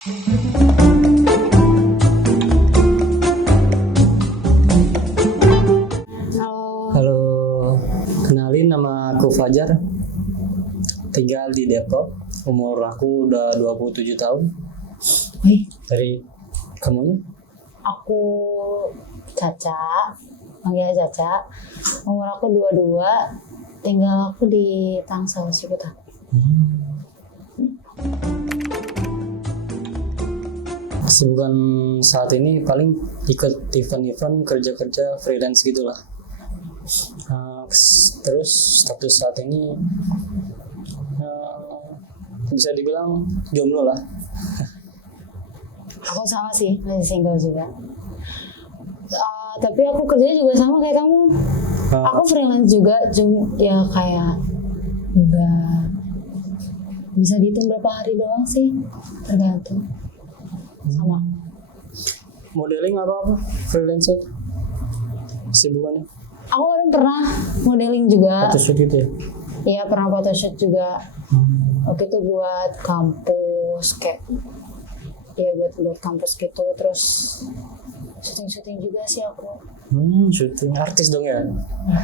Halo, kenalin nama aku Fajar, tinggal di Depok, umur aku udah 27 tahun. Dari kamunya? Aku Caca, panggil Caca. Umur aku 22, tinggal aku di Tangsel, Ciputat. Kesibukan saat ini paling ikut event-event, kerja-kerja freelance gitulah. Terus status saat ini bisa dibilang jomblo lah. Aku sama sih, masih single juga. Tapi aku kerjanya juga sama kayak kamu. Aku freelance juga, ya kayak enggak bisa dihitung berapa hari doang sih, tergantung. Sama. Modeling apa freelance itu? Kesibukannya? Aku kan pernah modeling juga. Photoshoot gitu ya? Iya, pernah photoshoot juga. Waktu itu buat kampus, kayak ya buat kampus gitu, terus syuting juga sih aku. Syuting artis dong ya?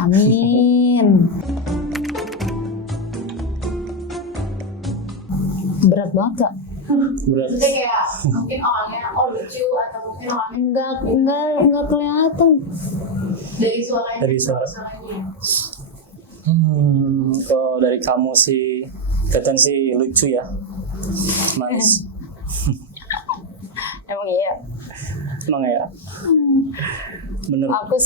Amin. Berat banget Kak. Berat. Maksudnya kayak mungkin orangnya lucu atau mungkin orangnya Enggak kelihatan. dari suaranya. Dari suara. Suaranya. Kalau dari kamu sih kelihatan sih lucu ya, manis. Emang iya. Emang ya? Bener. Aku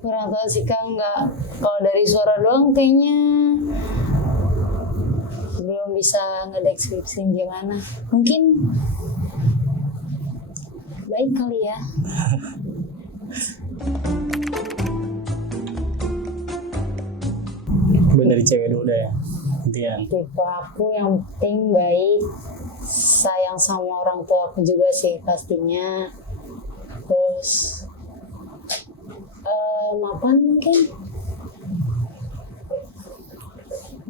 kurang tahu sih Kak, enggak. Kalau dari suara doang kayaknya belum bisa ngedeskripsiin gimana. Mungkin baik kali ya. Bener dari cewek dulu deh ya. Intian. Tipe aku yang penting baik, sayang sama orang tua aku juga sih pastinya. Terus mapan mungkin.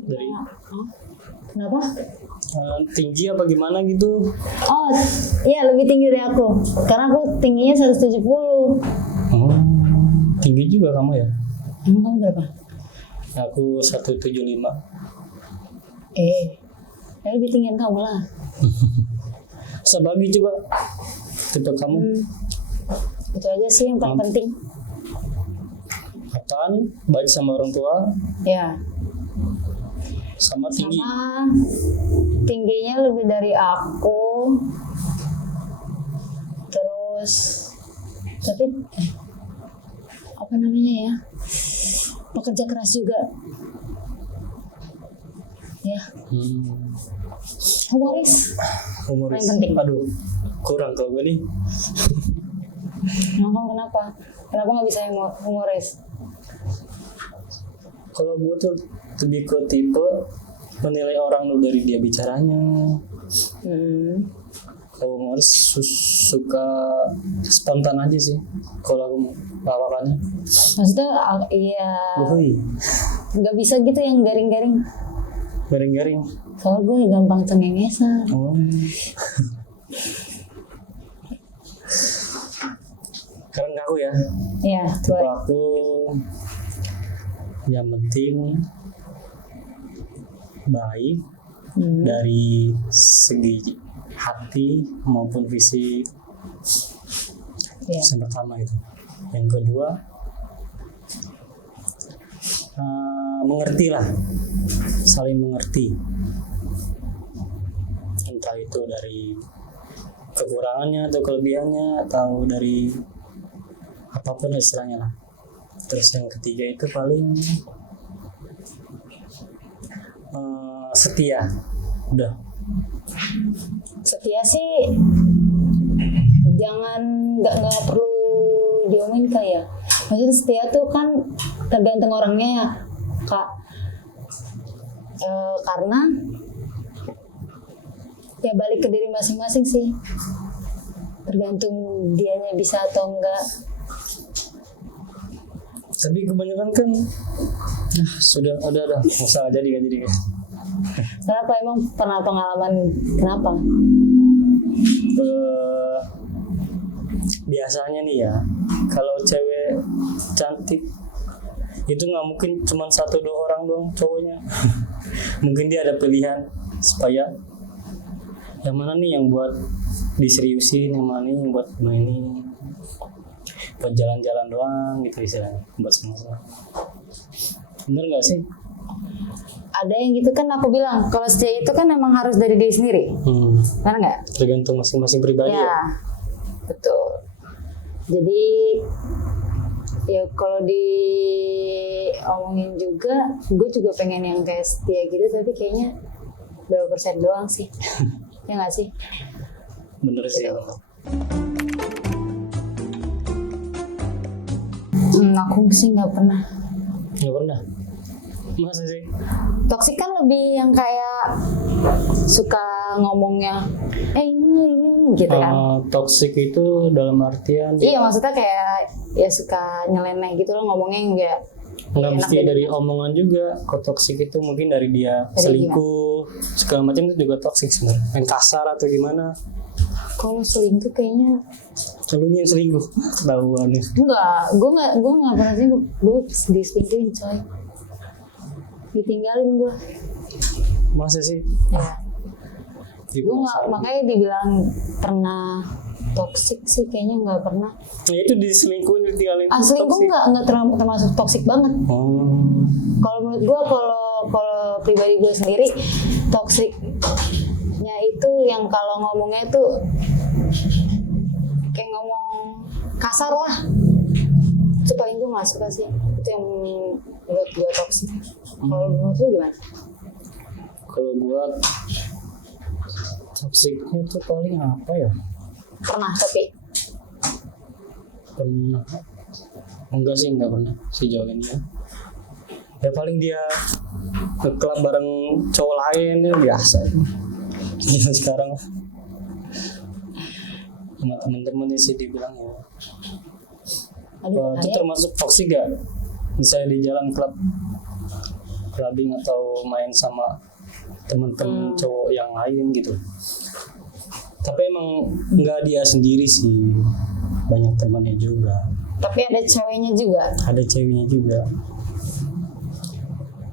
Dari Kenapa? tinggi apa gimana gitu? Oh iya, lebih tinggi dari aku, karena aku tingginya 170. Tinggi juga kamu ya? Emang kamu berapa? Aku 175. Ya lebih tinggi dari kamu lah. Bisa bagi coba tipe kamu. Itu aja sih yang paling penting. Apaan? Baik sama orang tua, Ya, sama tinggi. sama tingginya lebih dari aku. Terus tapi apa namanya ya, pekerja keras juga ya. Humoris. Humoris. Paling penting. Aduh, kurang kalau gue nih. Nah, kamu kenapa nggak bisa humoris? Kalau gue tuh lebih ke tipe menilai orang dulu dari dia bicaranya. Kalau humoris suka spontan aja sih. Kalau aku lawakannya. Maksudnya iya, nggak bisa gitu yang garing-garing. Garing-garing. Soalnya gue gampang cengengesan. Karena aku ya. Iya, Tipe boleh. aku yang penting baik dari segi hati maupun fisik. Iya. Yang pertama itu. Yang kedua mengerti lah, saling mengerti, entah itu dari kekurangannya atau kelebihannya atau dari apapun istilahnya lah. Terus yang ketiga itu paling setia. Udah. Setia sih nggak perlu diomongin kali ya. Maksudnya setia tuh kan tergantung orangnya ya Kak. Karena ya balik ke diri masing-masing sih, tergantung dianya bisa atau enggak. Tapi kebanyakan kan sudah ada usaha jadi. Kenapa emang pernah pengalaman kenapa? biasanya nih ya, kalau cewek cantik itu nggak mungkin cuma 1-2 orang doang cowoknya. Mungkin dia ada pilihan supaya yang mana nih yang buat diseriusin, yang mana nih yang buat mainin, buat jalan-jalan doang gitu istilahnya, buat semua. Bener nggak sih? Ada yang gitu kan, aku bilang kalau setia itu kan emang harus dari diri sendiri, benar nggak? Tergantung masing-masing pribadi ya. Ya, betul. Jadi ya kalau diomongin juga, gue juga pengen yang kayak setia gitu, tapi kayaknya berapa persen doang sih. Ya nggak sih? Bener sih. Aku sih nggak pernah. Nggak pernah. Masa sih? Toksik kan lebih yang kayak suka ngomongnya, ini gitu kan. Toxic itu dalam artian Iya, maksudnya kayak ya suka nyeleneh gitu loh, ngomongnya enggak nggak enak mesti gitu. dari omongan juga. Kok toxic itu mungkin dari dia Dari selingkuh segala macam, itu juga toxic sebenarnya. Main kasar atau gimana? Kalau selingkuh kayaknya Kalau ini yang selingkuh ketahuan nih. gue nggak pernah sih, gue diselingkuhin coy, ditinggalin gue. Masa sih? Ya, gue nggak, makanya dibilang pernah toksik sih kayaknya nggak pernah. Ya itu diselingkuhin, ditinggalin. Selingkuh toxic. nggak termasuk toksik banget. Kalau menurut gue, kalau pribadi gue sendiri, toksiknya itu yang kalau ngomongnya itu kayak ngomong kasar lah. Itu paling gue nggak suka sih. Itu yang menurut gue toksik. Kalau menurut lu gimana? Kalau buat toksiknya tuh paling apa ya? Pernah tapi Pernah. Enggak sih, enggak pernah sejauh ini ya. Ya paling dia nge-club bareng cowok lain ya biasa. Gila sekarang sama temen-temennya sih dibilang ya. Itu termasuk toksik gak? Misalnya di jalan klub, clubbing atau main sama temen-temen cowok yang lain gitu. Tapi emang nggak dia sendiri sih, banyak temannya juga. Tapi ada ceweknya juga. Ada ceweknya juga.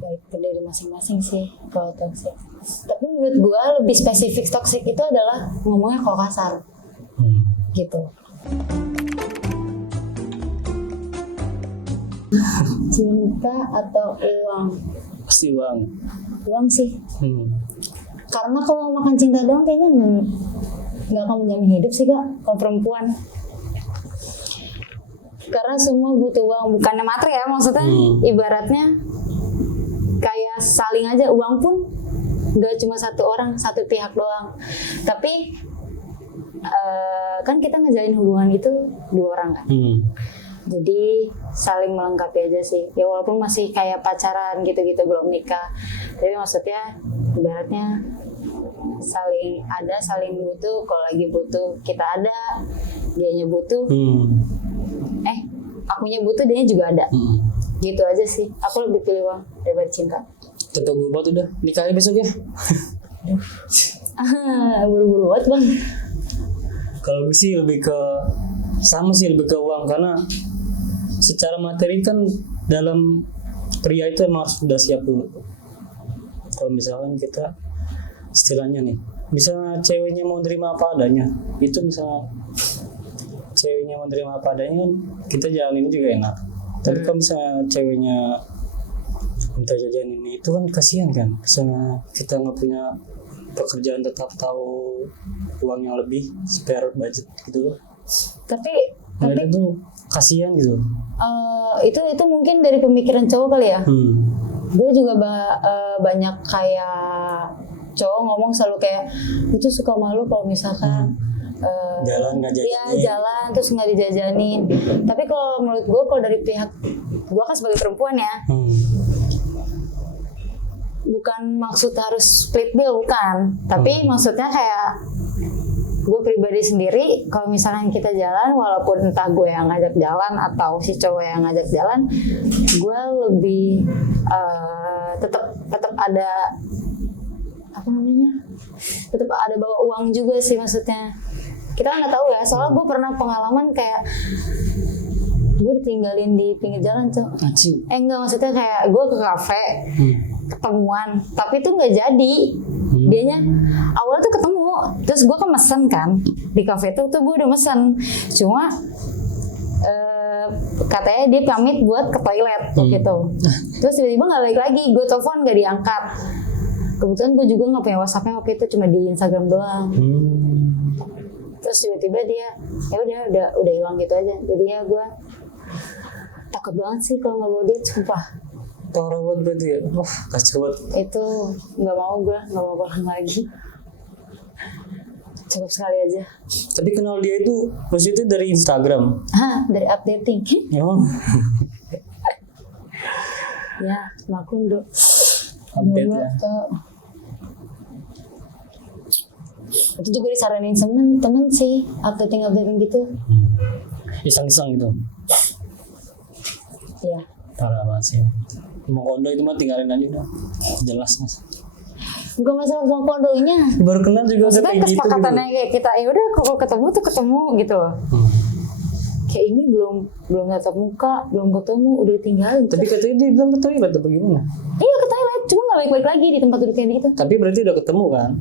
Baik dari masing-masing sih kalau toksik. Tapi menurut gue lebih spesifik toksik itu adalah ngomongnya kalau kasar. Gitu. Cinta atau uang? Pasti uang. Uang sih. Karena kalau makan cinta doang kayaknya nggak akan menjamin hidup sih kak, kalau perempuan. Karena semua butuh uang, bukannya materi ya, maksudnya ibaratnya kayak saling aja. Uang pun nggak cuma satu orang, satu pihak doang. Tapi kan kita ngejalin hubungan itu 2 orang kan. Jadi saling melengkapi aja sih. Ya walaupun masih kayak pacaran gitu-gitu, belum nikah. Tapi maksudnya ibaratnya saling ada, saling butuh. Kalau lagi butuh kita ada, dianya butuh. Akunya butuh, dianya juga ada. Gitu aja sih. Aku lebih pilih uang daripada cinta. Contoh gue buat udah nikahin besok ya. Buru-buru banget bang. Kalau gue sih lebih ke sama sih, lebih ke uang, karena secara materi kan dalam pria itu emang harus sudah siap dulu. Kalau misalkan kita istilahnya nih, misalnya ceweknya mau terima apa adanya, itu misalnya ceweknya mau terima apa adanya, kita jalanin juga enak. Tapi kalau misalnya ceweknya minta jajan ini, itu kan kasihan kan. Misalnya kita nggak punya pekerjaan tetap, tahu uang yang lebih, spare budget gitu. Tapi itu kasihan gitu. Itu mungkin dari pemikiran cowok kali ya. Gue juga banyak kayak cowok ngomong selalu kayak, itu suka malu kalau misalkan jalan nggak jajanin. Iya, jalan terus nggak dijajanin. Tapi kalau menurut gue, kalau dari pihak gue kan sebagai perempuan ya, bukan maksud harus split bill, bukan. Tapi maksudnya kayak gue pribadi sendiri, kalau misalnya kita jalan, walaupun entah gue yang ngajak jalan atau si cowok yang ngajak jalan, gue lebih tetap ada apa namanya, tetap ada bawa uang juga sih, maksudnya kita kan nggak tahu ya. Soalnya gue pernah pengalaman kayak gue ditinggalin di pinggir jalan tuh. Anjing. Enggak, maksudnya kayak gue ke kafe ketemuan, tapi tuh nggak jadi. Dianya awalnya tuh ketemu, terus gue kan mesen kan di kafe tuh gue udah mesen, cuma katanya dia pamit buat ke toilet gitu. Terus tiba-tiba nggak balik lagi, gue telepon nggak diangkat. Kebetulan gue juga nggak punya WhatsApp-nya waktu itu, cuma di Instagram doang. Terus tiba-tiba dia ya udah hilang gitu aja. Jadi ya gue takut banget sih kalau nggak bawa duit, sumpah. Parah banget berarti ya. Wah, kacau banget. Itu nggak mau pulang lagi. Cukup sekali aja. Tapi kenal dia itu maksudnya dari Instagram. Dari updating. Oh. Ya, Makundo. Update ya. Itu juga disaranin temen sih, updating gitu. Iseng-iseng gitu. Iya. Parah banget sih. Mau kondo itu mah tinggalin aja udah. Jelas mas. Bukan masalah sama kondonya. Baru kenal juga udah Maksudnya kayak gitu. kesepakatannya kayak kita, ya udah kalau ketemu tuh ketemu gitu loh. Kayak ini belum tatap muka, belum ketemu, udah tinggalin. Tapi katanya dia bilang ke toilet atau bagaimana? Iya ke toilet, cuma nggak balik-balik lagi di tempat duduk kayak gitu. Tapi berarti udah ketemu kan?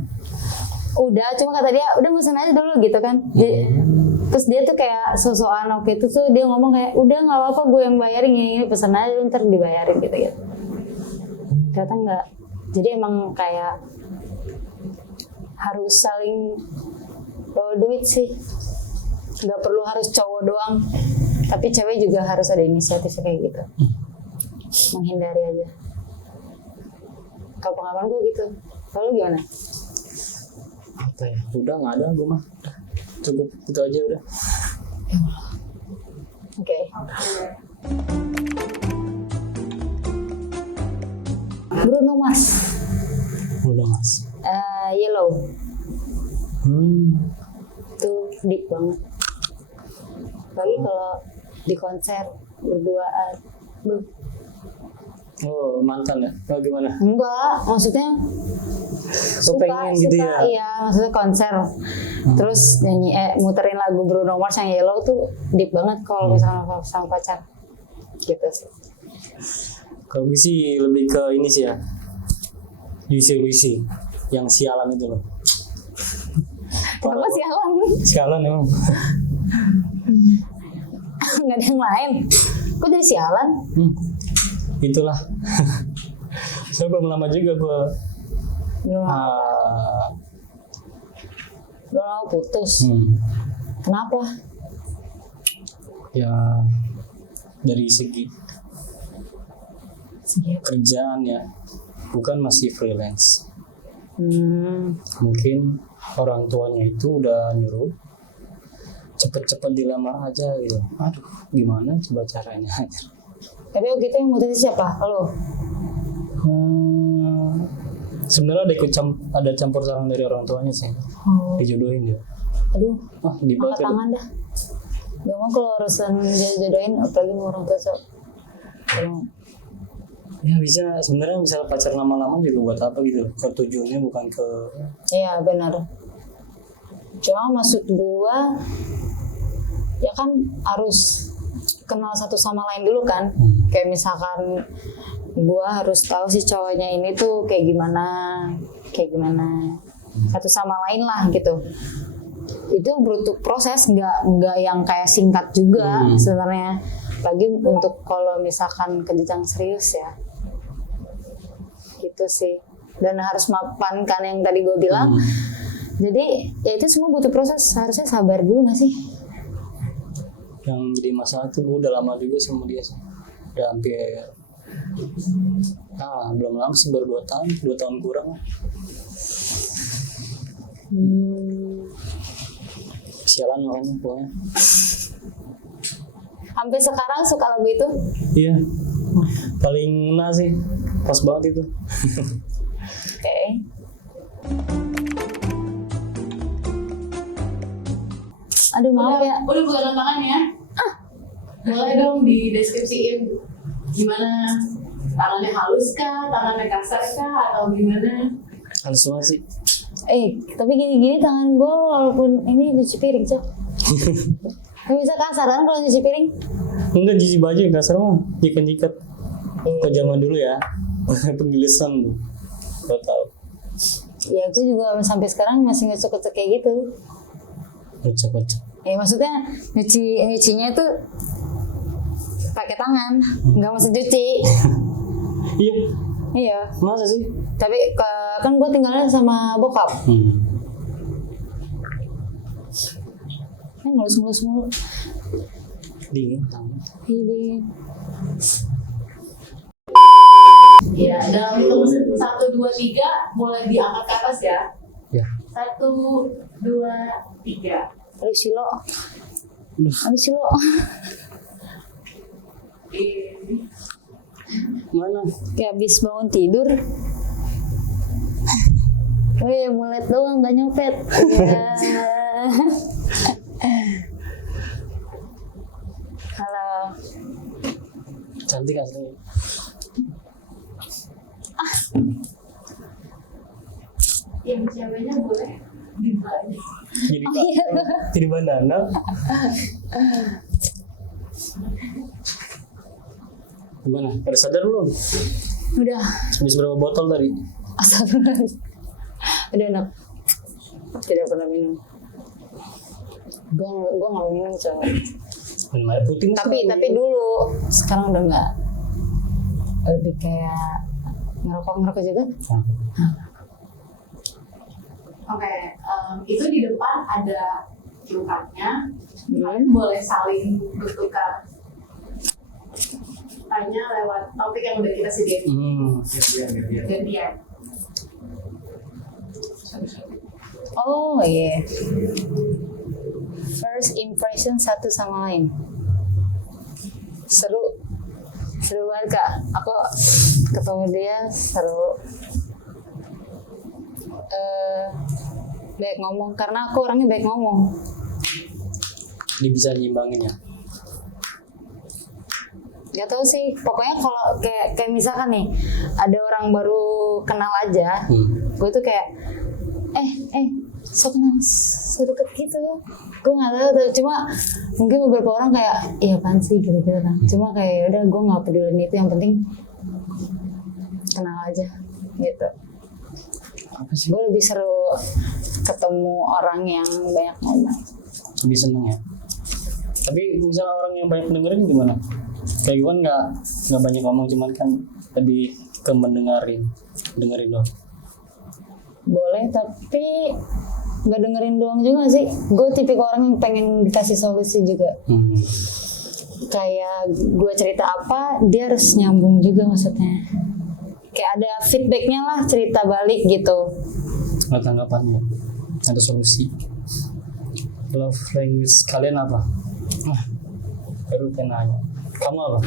Udah, cuma kata dia udah mesen aja dulu gitu kan. Terus dia tuh kayak sosokan waktu itu tuh dia ngomong kayak udah nggak apa-apa gue yang bayarin, ini pesan aja ntar dibayarin gitu. Ternyata enggak. Jadi emang kayak harus saling bawa duit sih. Nggak perlu harus cowok doang, tapi cewek juga harus ada inisiatif kayak gitu. Menghindari aja. Kalau pengalaman gue gitu. Kalau gimana? Apa ya? Udah nggak ada gue mah. Cukup itu aja udah. Oke. Bruno Mars. Udah mas. Yellow. Itu deep banget. Apalagi kalau di konser berduaan. Oh mantan ya? Oh gimana? Enggak, maksudnya Pengen gitu ya? Iya, maksudnya konser. Terus nyanyi muterin lagu Bruno Mars yang Yellow tuh deep banget kalau misalnya sama pacar. Gitu sih. Kalau gue sih lebih ke ini sih ya. Luisi yang sialan itu loh. Kenapa sialan? Sialan emang. Nggak ada yang lain. Kok jadi sialan? Itulah. Saya belum lama juga gue. Belum mau putus. Kenapa? Ya dari segi kerjaan ya, bukan masih freelance. Mungkin orang tuanya itu udah nyuruh cepet-cepet dilamar aja gitu. Aduh, gimana coba caranya? Tapi waktu itu yang mutusin siapa? Lo? Sebenarnya ada campur tangan dari orang tuanya sih. Dijodohin dia. Aduh, dibawa angkat tangan dah. Gak mau kalau urusan jodohin, apalagi mau orang tua. Ya bisa, sebenarnya misalnya pacar lama-lama juga buat apa gitu. Tujuannya bukan ke. Iya benar. Cuma maksud gua, ya kan harus kenal satu sama lain dulu kan. Kayak misalkan gua harus tahu si cowoknya ini tuh kayak gimana. Satu sama lain lah gitu. Itu butuh proses, nggak yang kayak singkat juga sebenarnya. Lagi untuk kalau misalkan ke jenjang serius ya. Gitu sih. Dan harus mapan kan yang tadi gue bilang. Jadi ya itu semua butuh proses, harusnya sabar dulu gak sih? Yang jadi masalah tuh gue udah lama juga sama dia sih. Udah hampir belum lama sih, baru 2 tahun kurang lah. Sialan makanya pokoknya. Sampai sekarang suka lagu itu? Iya, paling ngena sih, pas banget itu. Oke. Aduh maaf ya. Udah pegangan tangannya. Boleh dong dideskripsiin gimana, tangannya halus kah, tangannya kasar kah, atau gimana? Halus banget sih. Tapi gini-gini tangan gue walaupun ini nyuci piring cok. Gak bisa kasar kan kalau nyuci piring? Enggak, cuci baju yang kasar mah jikat-jikat. Kok zaman dulu ya, penggilisan tuh. Gak tau. Ya aku juga sampai sekarang masih ngecek-ngecek kayak gitu. Kocak-kocak. Ya maksudnya nyucinya itu pakai tangan, nggak mesti cuci. Iya, Iya. masa sih? Tapi kan gue tinggalnya sama bokap. Ngelus-ngelus mulu. Dingin tangan. Ini. Ya, dalam hitung 1, 2, 3 boleh diangkat ke atas ya. Ya. 1, 2, 3. Aduh silo. Mana? Kayak habis bangun tidur. Wih, mulet doang gak nyopet. Ya. Halo. Cantik aslinya. Yang ceweknya boleh dibalik. Jadi bandana. Gimana? Pada sadar belum? Udah. Habis berapa botol tadi? Astagfirullah. Udah enak. Tidak pernah minum. Gue nggak minum cowok. Minum air putih. Tapi dulu sekarang udah nggak. Lebih kayak ngerokok juga. Oke, itu di depan ada cukanya. Kalian boleh saling bertukar tanya lewat topik yang udah kita sediain. Gantian. Oh iya. First impression satu sama lain. Seru banget kak. Aku ketemu dia seru. Baik ngomong karena aku orangnya baik ngomong. Dia bisa nyimbangin ya. Gak tau sih, pokoknya kalau kayak misalkan nih ada orang baru kenal aja, gue tuh kayak so kenal sedekat gitu. Gue nggak tahu tuh, cuma mungkin beberapa orang kayak iya apaan sih gitu kan. Cuma kayak udah gue nggak peduli itu, yang penting kenal aja gitu. Apa sih? Gue lebih seru ketemu orang yang banyak ngomong. Lebih seneng ya. Tapi misalnya orang yang banyak dengerin gimana? Kayak gue nggak banyak ngomong, cuman kan lebih ke dengerin doang. Boleh, tapi nggak dengerin doang juga sih. Gue tipikal orang yang pengen dikasih solusi juga. Kayak gue cerita apa, dia harus nyambung juga maksudnya. Kayak ada feedbacknya lah, cerita balik gitu. Nggak tanggapannya, ada solusi. Love language kalian apa? Baru nanya. Kamu apa?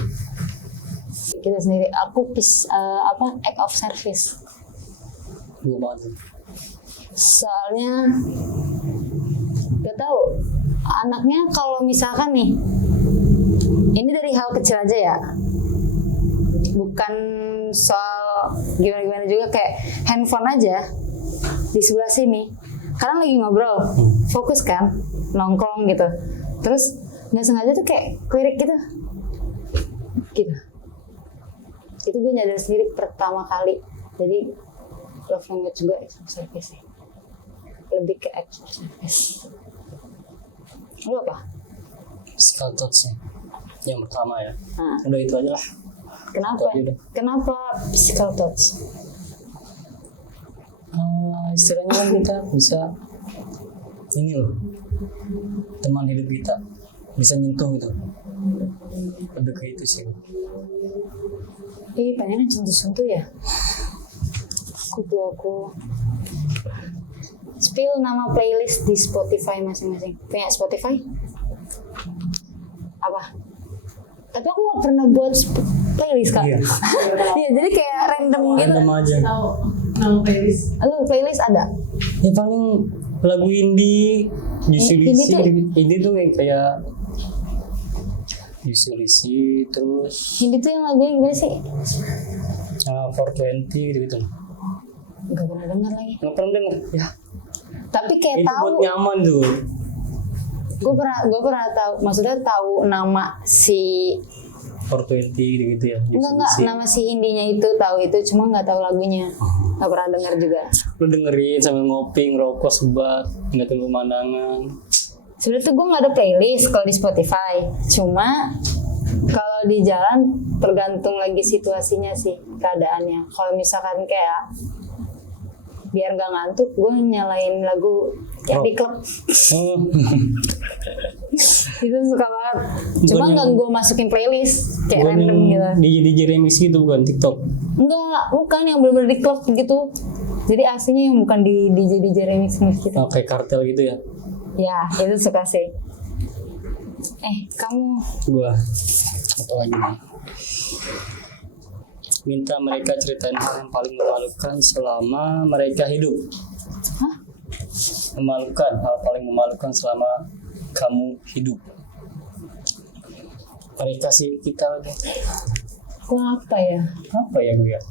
Kita sendiri, aku act of service. Gue banget. Soalnya gak tahu, anaknya kalau misalkan nih, ini dari hal kecil aja ya, bukan soal gimana juga, kayak handphone aja di sebelah sini, kadang lagi ngobrol, fokus kan, nongkrong gitu, terus nggak sengaja tuh kayak kelirik gitu. Itu gue nyadar sendiri pertama kali. Jadi love language juga act of service sih. Lebih ke act of service. Lu apa? Physical touch nya yang pertama ya. Nah. Udah itu aja lah. Kenapa? Itu aja udah. Kenapa physical touch? Istilahnya kan kita bisa ini loh, teman hidup kita bisa nyentuh gitu. Lebih ke itu sih. Pengennya sentuh-sentuh ya. Aku spill nama playlist di Spotify masing-masing. Punya Spotify? Apa? Tapi aku gak pernah buat playlist kak. Iya. Iya, jadi kayak random gitu. Random aja. Tahu nama playlist. Lu playlist ada? Ya paling lagu indie, indie tuh kayak Yusulisi, terus Hindi tuh yang lagunya gimana sih? 420 gitu. Gak pernah denger lagi. Nggak pernah denger ya? Tapi kayak Itu buat tahu, nyaman tuh. gue pernah tahu, maksudnya tahu nama si 420 gitu ya. enggak nama si indinya itu, tahu itu, cuma nggak tahu lagunya, nggak pernah dengar juga. Lu dengerin sambil ngopi, ngerokok, sebat, ngeliatin pemandangan. Sebenarnya tuh gue nggak ada playlist kalau di Spotify, cuma kalau di jalan tergantung lagi situasinya sih, keadaannya. Kalau misalkan kayak biar nggak ngantuk, gue nyalain lagu yang di klub. Oh. Itu suka banget. Cuma Bukan nggak yang- gue masukin playlist kayak Bukan random yang gitu. DJ remix gitu, bukan TikTok. Enggak, bukan yang bener-bener di klub gitu. Jadi aslinya yang bukan di DJ remix gitu. Oh, kayak kartel gitu ya. Ya, itu suka sih. Kamu Gua apa lagi nih? Minta mereka ceritain hal yang paling memalukan selama mereka hidup. Hah? Memalukan, hal paling memalukan selama kamu hidup. Mereka sih, kita gua apa ya? apa ya gue ya?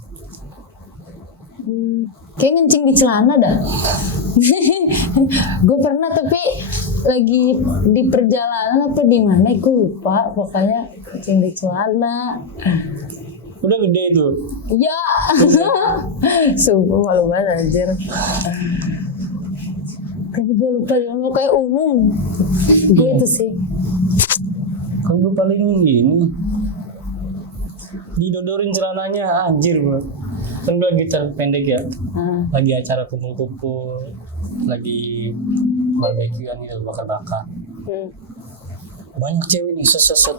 Kayak ngencing di celana dah. Gue pernah tapi lagi di perjalanan apa di mana gue lupa, pokoknya kencing di celana. Udah gede itu. Ya. Sumpah malu banget anjir. Tapi gue lupa di mana, kayak umum. Gue itu sih. Kan gue paling ini didodorin celananya, anjir bro. Kan gue lagi celana pendek ya, Nah, lagi acara kumpul-kumpul, lagi barbekyuan gitu, bakar-bakar. Banyak cewek nih set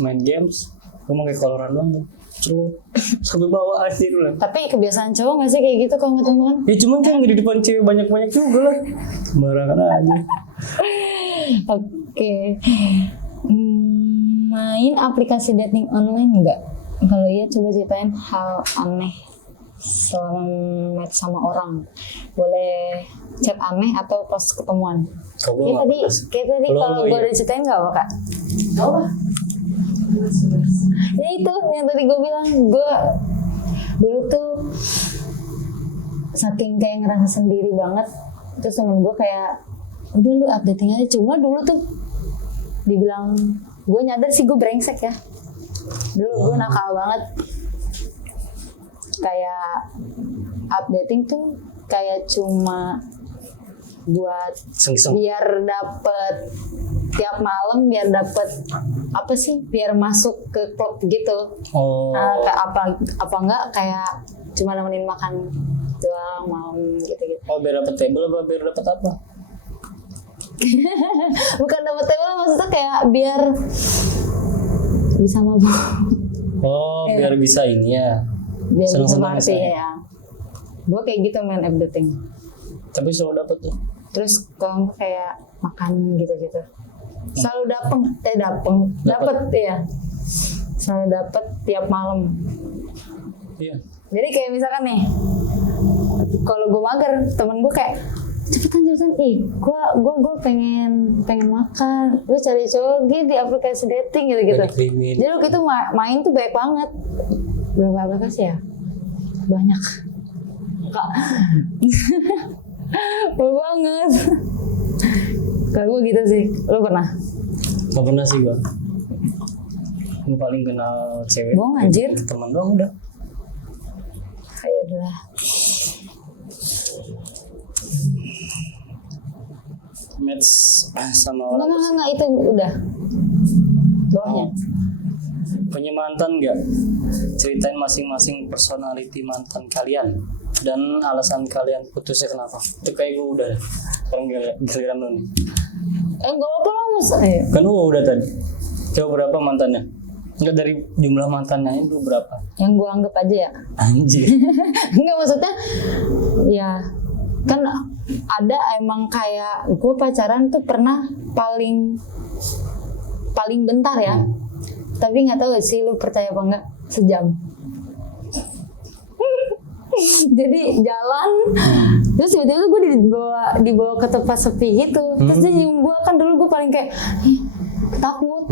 main games, gue pakai koloran doang tuh, cerut sampai bawah akhir lah. tapi kebiasaan cowok gak sih kayak gitu kalau nggak teman? Ya cuman kan di depan cewek banyak juga lah, sembarangan aja. Oke. Main aplikasi dating online nggak? Kalau iya coba ceritain hal aneh selama match sama orang. Boleh chat aneh atau pas ketemuan. Kalau Kayak tadi kalau gue diceritain nggak apa kak? Oh, Ya itu yang tadi gue bilang, gue dulu tuh saking kayak ngerasa sendiri banget, terus temen gue kayak udah lu updating aja. Cuma dulu tuh dibilang, gue nyadar sih gue brengsek ya. Dulu gue nakal banget, kayak updating tuh kayak cuma buat Seng-seng. biar dapet tiap malam, biar dapet apa sih, biar masuk ke klub gitu. Oh, Kayak apa enggak kayak cuma nemenin makan doang malam gitu-gitu. oh biar dapet table apa biar dapet apa? Bukan dapet table, maksudnya kayak biar bisa mabuk, Oh, biar bisa ini ya. biar bisa Seneng-seneng party misalnya. ya. Gue kayak gitu main app dating. Tapi selalu dapet tuh. Terus kalau enggak kayak makan gitu-gitu. Selalu dapet ya. Selalu dapet tiap malam. Iya. Jadi kayak misalkan nih, kalau gue mager, temen gue kayak cepetan, gue pengen makan, lu cari cowok gitu di aplikasi dating gitu. Lagi krimin. Jadi waktu itu main tuh banyak banget. Berapa aplikasi ya? Banyak. Kak. Banyak banget. Kalau gue gitu sih, lu pernah? Gak pernah sih gue. Gue paling kenal cewek. Bohong, anjir. Teman doang udah. Kayak udah. Match sama orang. Enggak, itu udah. Bawahnya. Punya mantan nggak? Ceritain masing-masing personality mantan kalian dan alasan kalian putusnya kenapa. Itu kayak gue udah. Sekarang giliran lu nih. Enggak apa lah mas. Kan gue udah tadi. Coba berapa mantannya? Enggak, dari jumlah mantannya itu berapa? Yang gue anggap aja ya. Anjir. Enggak, maksudnya ya kan ada emang kayak gue pacaran tuh pernah paling bentar ya. Tapi nggak tahu sih lu percaya apa enggak, sejam. Jadi jalan, terus tiba-tiba gue dibawa ke tempat sepi gitu. Terus dia nyium gue, kan dulu gue paling kayak takut.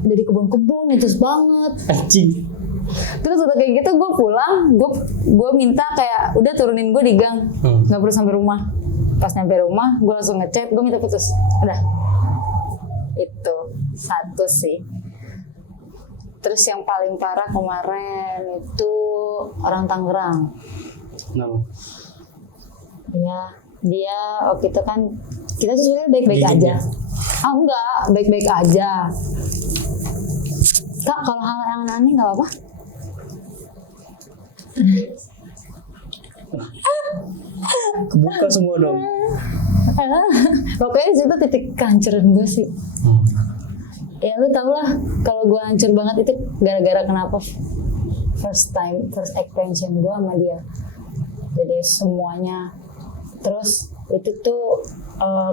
Dari kebun-kebun itu banget. Anjing. Terus udah kayak gitu gue pulang, gue minta kayak udah turunin gue di gang, nggak perlu sampai rumah. Pas nyampe rumah gue langsung ngechat, gue minta putus. Udah, itu satu sih. Terus yang paling parah kemarin itu orang Tangerang. Ya, dia waktu itu kan kita tuh sebenarnya baik-baik aja. Enggak, baik-baik aja. Kak, kalau hal yang aneh nggak apa-apa? Kebuka semua dong. Pokoknya di situ titik kehancuran gue sih. Ya lu tau lah, kalau gue hancur banget itu gara-gara kenapa? First experience gue sama dia. Jadi semuanya. Terus itu tuh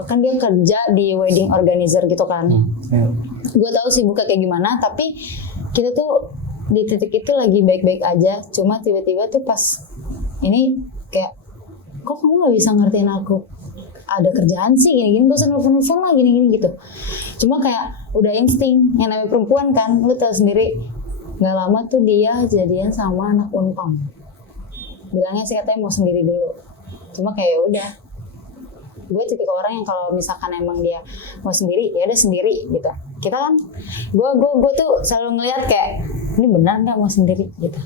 kan dia kerja di wedding organizer gitu kan. Gue tahu sih buka kayak gimana, tapi kita tuh di titik itu lagi baik-baik aja. Cuma tiba-tiba tuh pas ini kayak, kok kamu gak bisa ngertiin aku? Ada kerjaan sih gini-gini, gak usah nelfon-nelfon lah gini-gini gitu. Cuma kayak udah insting, yang namanya perempuan kan, lu tahu sendiri. Gak lama tuh dia jadian sama anak Unpam. Bilangnya sih katanya mau sendiri dulu. Cuma kayak udah, gue tipikal orang yang kalau misalkan emang dia mau sendiri, ya udah sendiri gitu. Kita kan, gue tuh selalu ngeliat kayak ini benar nggak mau sendiri gitu.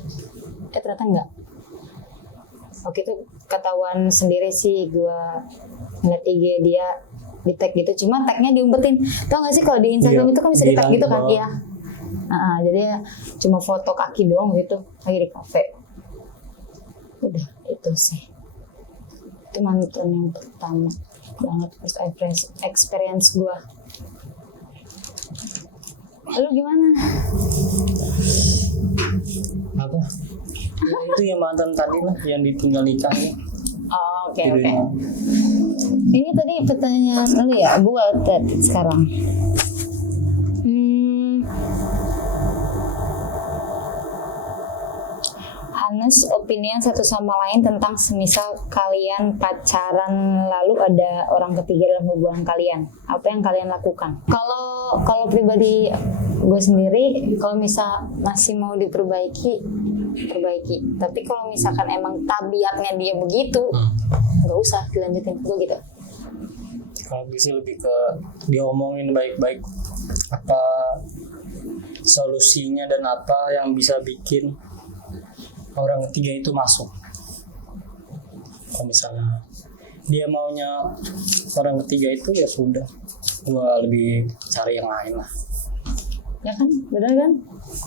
Ternyata enggak. Oke itu ketahuan sendiri sih, gue ngeliat IG dia di tag gitu. Cuma tagnya diumpetin. Tau nggak sih kalau di Instagram itu kan bisa di tag gitu kan? Iya. Jadi cuma foto kaki doang gitu, lagi di kafe. Udah itu sih. Itu mantan yang pertama banget, first experience gue. Lu gimana? Apa? Ya, itu yang mantan tadi lah, yang ditinggal nikahnya. Oh, oke. Ini tadi pertanyaan lu ya, buat sekarang. Honest opinion satu sama lain tentang semisal kalian pacaran lalu ada orang ketiga dalam hubungan kalian, apa yang kalian lakukan? Kalau pribadi gue sendiri, kalau misal masih mau diperbaiki, perbaiki. Tapi kalau misalkan emang tabiatnya dia begitu, nggak usah dilanjutin, gue gitu. Kalau bisa lebih ke diomongin baik-baik apa solusinya dan apa yang bisa bikin orang ketiga itu masuk. Kalau misalnya dia maunya orang ketiga itu, ya sudah, gua lebih cari yang lain lah. Ya kan, benar kan?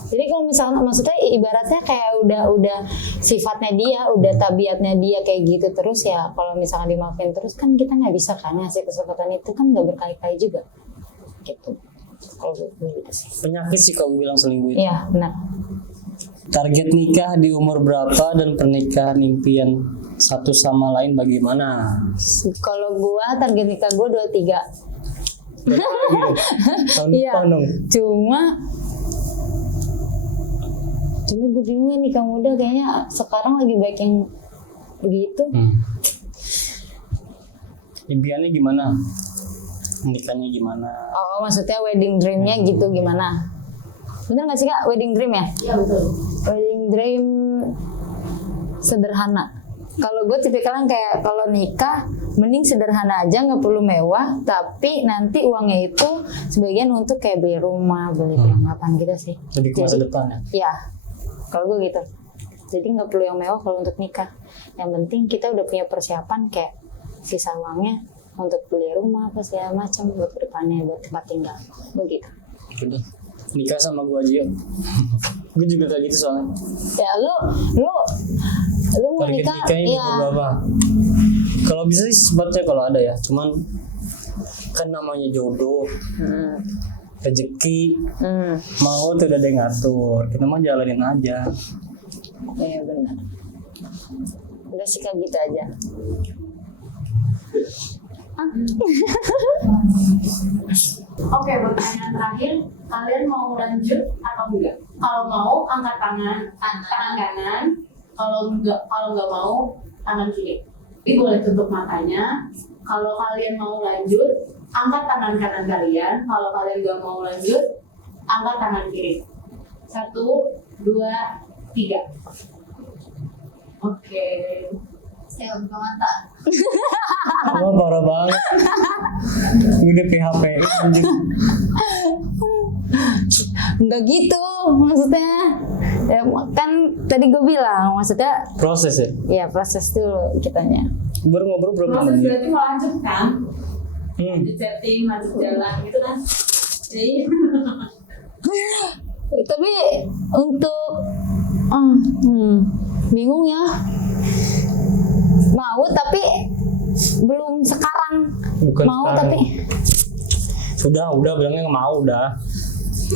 Jadi kalau misalnya maksudnya ibaratnya kayak udah sifatnya dia, udah tabiatnya dia kayak gitu terus ya. Kalau misalnya dimaafin terus kan kita nggak bisa kan ngasih kesempatan itu kan nggak berkali-kali juga. Gitu. Kalau gue gitu sih. Penyakit sih kalau bilang selingkuh itu. Iya benar. Target nikah di umur berapa dan pernikahan impian satu sama lain bagaimana? Kalau gua target nikah gua 23. Tahun Iya. depan dong. Cuma gue bingung nikah muda kayaknya sekarang lagi baik yang begitu. Impiannya gimana? Nikahnya gimana? Oh maksudnya wedding dreamnya gitu gimana? Bener nggak sih Kak wedding dream ya? Iya betul. Wedding dream sederhana. Kalau gue tipikal yang kayak kalau nikah mending sederhana aja, nggak perlu mewah, tapi nanti uangnya itu sebagian untuk kayak beli rumah, beli perlengkapan gitu sih. Lebih ke masa depan ya? Iya, kalau gue gitu. Jadi nggak perlu yang mewah kalau untuk nikah. Yang penting kita udah punya persiapan kayak sisa uangnya untuk beli rumah apa segala macam buat kedepannya, buat tempat tinggal, begitu. Udah. Nikah sama gue aja yuk. Gue juga kayak gitu soalnya. Ya lu mau Target nikah nikahnya ya. berapa? Kalau bisa sih sepatnya kalau ada ya. Cuman kan namanya jodoh, rezeki, mau tuh udah ada yang ngatur. Kita mah jalanin aja. Iya benar. Udah sih kayak gitu aja. Oke, pertanyaan terakhir, kalian mau lanjut atau enggak? Kalau mau, angkat tangan kanan. Kalau nggak mau, tangan kiri. Jadi boleh tutup matanya. Kalau kalian mau lanjut, angkat tangan kanan kalian. Kalau kalian nggak mau lanjut, angkat tangan kiri. 1, 2, 3. Oke. Saya buka mata. Wah parah banget. Udah PHP anjing. Enggak gitu maksudnya. Ya, kan tadi gue bilang maksudnya Proses ya. ya proses dulu kitanya. Baru ngobrol berapa Proses menit? berarti melanjut kan? Hmm. Lanjut chatting, lanjut jalan gitu kan? Jadi Tapi untuk bingung ya. Mau tapi belum sekarang. Bukan Mau sekarang. tapi Udah bilangnya nggak mau udah.